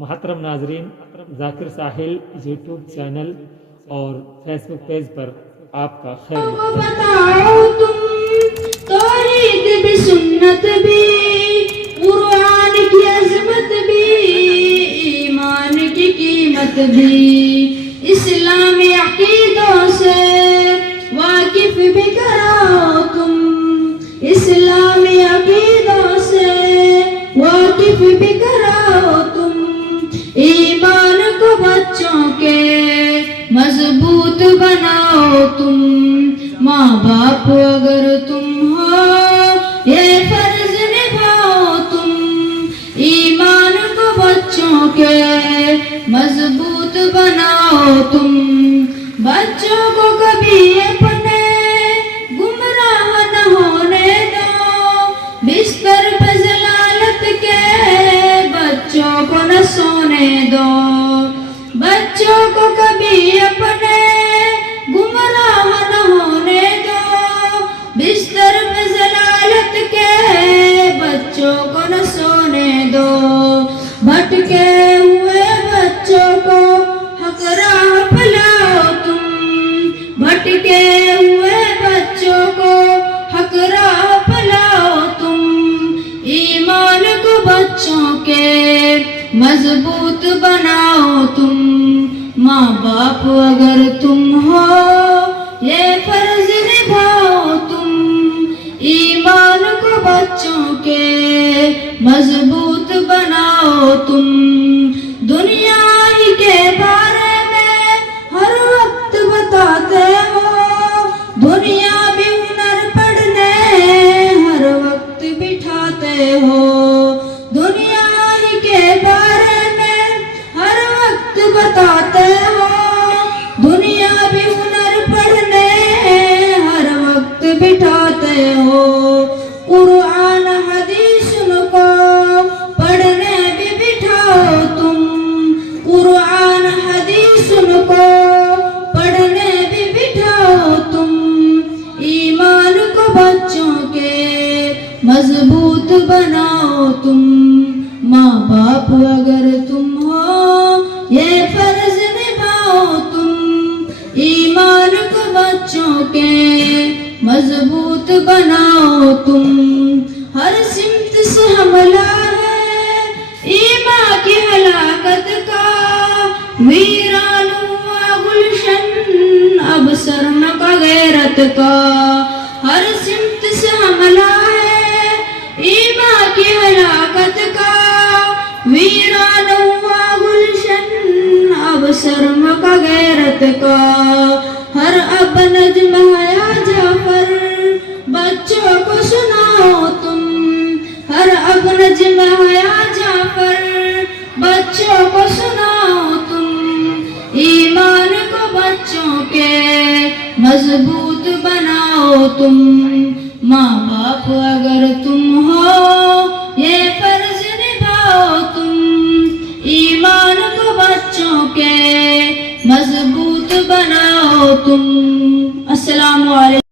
محترم ناظرین، ذاکر ساحل YouTube channel اور فیس بک پیج پر آپ کا خیر بتاؤ تم توحید بھی، سنت بھی، قرآن کی عظمت بھی، ایمان کی قیمت بھی، اسلامی عقیدوں سے واقف بھی کراؤ تم، اسلامی عقیدوں سے واقف بھی کراؤ تم، ایمان کو بچوں کے مضبوط بناؤ تم، ماں باپ اگر تم ہو یہ فرض نبھاؤ تم، ایمان کو بچوں کے مضبوط بناؤ تم، بچوں کو کبھی اپنے گمراہ نہ ہونے دو، بستر پہ ضلالت کے بچوں کو نہ سونے دو، بچوں کو کبھی اپنے گمراہ نہ ہونے دو، بستر پہ ضلالت کے بچوں کو نہ سونے دو، بھٹکے ہوئے بچوں کو حق راہ پہ لاؤ تم، بھٹکے ہوئے بچوں کو حق راہ پہ لاؤ تم، ایمان کو بچوں کے مضبوط بناؤ تم، ماں باپ اگر تم ہو یہ فرض نبھاؤ تم، ایمان کو بچوں کے مضبوط بناؤ تم، دنیا ہی کے بارے میں ہر وقت بتاتے ہو، دنیا بھی ہنر پڑھنے ہر وقت بٹھاتے ہو، دنیا ہی کے بارے میں ہر وقت بتاتے ہو، دنیا بھی ہنر پڑھنے ہر وقت بٹھاتے ہو، قرآن حدیث کو پڑھنے بھی بٹھاؤ تم، قرآن حدیث کو پڑھنے بھی بٹھاؤ تم، ایمان کو بچوں کے مضبوط بناؤ تم، ماں باپ اگر تم ہو یہ فرض نبھاؤ تم، ایمان کو بچوں کے مضبوط بناؤ تم، ہر سمت سے حملہ ہے ایمان کی ہلاکت کا، ویران ہوا گلشن اب سرن کا غیرت کا، ہر سمت سے حملہ ہے ایمان کی ہلاکت کا، ویران ہوا گلشن اب سرم کا غیرت کا، ہر اب نجم حیا جعفر بچوں کو سناؤ تم، ہر اب نجم حیا جعفر بچوں کو سناؤ تم، ایمان کو بچوں کے مضبوط بناؤ تم، ماں باپ اگر تم ہو یہ فرض نبھاؤ تم، ایمان کو بچوں کے مضبوط بناؤ تم۔ السلام علیکم۔